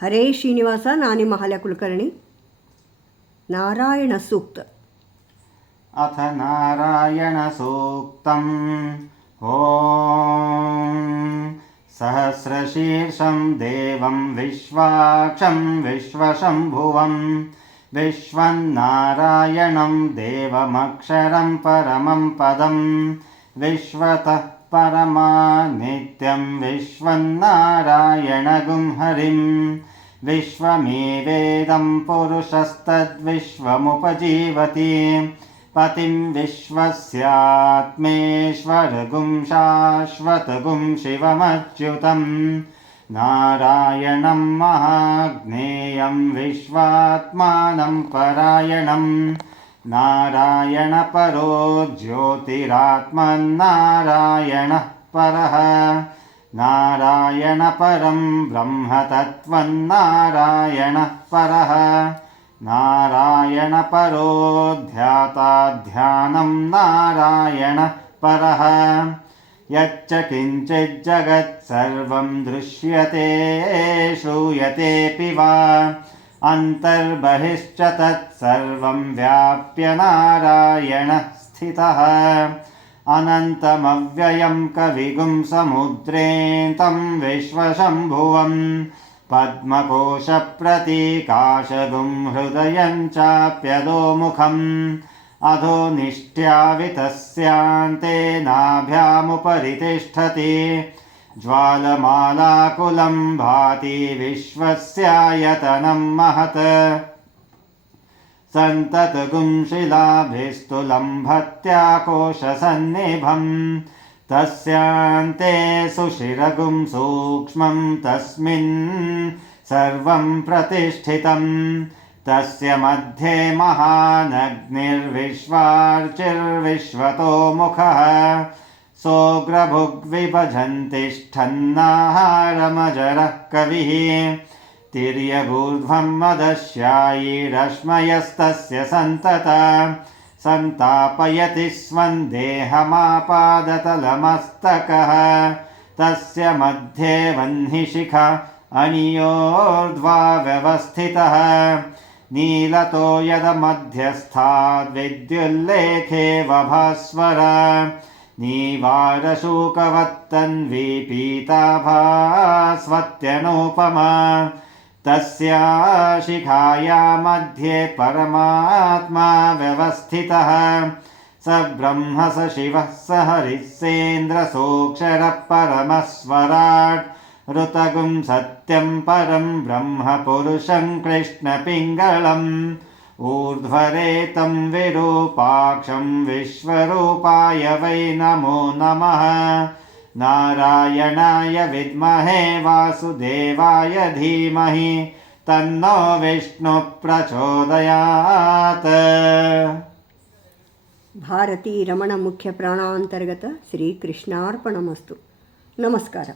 हरे श्रीनिवास नानी महाल्या कुलकर्णी नारायण सूक्त। अथ नारायण सूक्तम्। ॐ सहस्रशीर्षं देवं विश्वाक्षं विश्वशम्भुवं विश्वन्नारायणं देवमक्षरं परमं पदं विश्वतः परमानित्यं विश्वन्नारायणगुं हरिं विश्वमेवेदं पुरुषस्तद्विश्वमुपजीवति पतिं विश्वस्यात्मेश्वरगुं शाश्वतगुं शिवमच्युतं नारायणं महाज्ञेयं विश्वात्मानं परायणं नारायणपरो ज्योतिरात्मन्नारायणः परः नारायणपरं ब्रह्मतत्त्वन्नारायणः परः नारायणपरो ध्याता ध्यानं नारायणः परः यच्च किञ्चिज्जगत् सर्वं दृश्यते श्रूयतेऽपि वा अन्तर्बहिश्च तत्सर्वं व्याप्य नारायणः स्थितः अनन्तमव्ययं कविगुं समुद्रेऽन्तं विश्वशम्भुवं पद्मकोशप्रतीकाशगुं हृदयं चाप्यधोमुखम् अधोनिष्ठ्यावितस्यान्ते नाभ्यामुपरि तिष्ठति ज्वालमालाकुलं भाति विश्वस्यायतनं महत् सन्ततगुं शिलाभिस्तुलं भत्याकोशसन्निभं तस्यान्ते सुशिरगुं सूक्ष्मं तस्मिन् सर्वं प्रतिष्ठितं तस्य मध्ये महानग्निर्विश्वार्चिर्विश्वतोमुखः सोऽग्रभुग्विभजन्तिष्ठन्नाहारमजरः कविः तिर्यगूर्ध्वं मदश्यायी रश्मयस्तस्य सन्तता सन्तापयति स्वन्देहमापादतलमस्तकः तस्य मध्ये वह्निशिखा अणियोर्ध्वा व्यवस्थितः नीलतो यदमध्यस्थाद्विद्युल्लेखे वभास्वर नीवारशूकवत्तन्वी पीताभास्वत्यनूपमा तस्या शिखाया मध्ये परमात्मा व्यवस्थितः स ब्रह्म स शिवः स हरिः सेन्द्रसोऽक्षरः परमस्वराट् ऋतगुं सत्यं परं ब्रह्म पुरुषं कृष्णपिङ्गलम् ऊर्ध्वरेतं विरूपाक्षं विश्वरूपाय वै नमो नमः नारायणाय विद्महे वासुदेवाय धीमहि तन्नो विष्णुः प्रचोदयात्। भारती रमण मुख्य प्राणांतर्गत श्री कृष्णार्पणमस्तु। नमस्कार।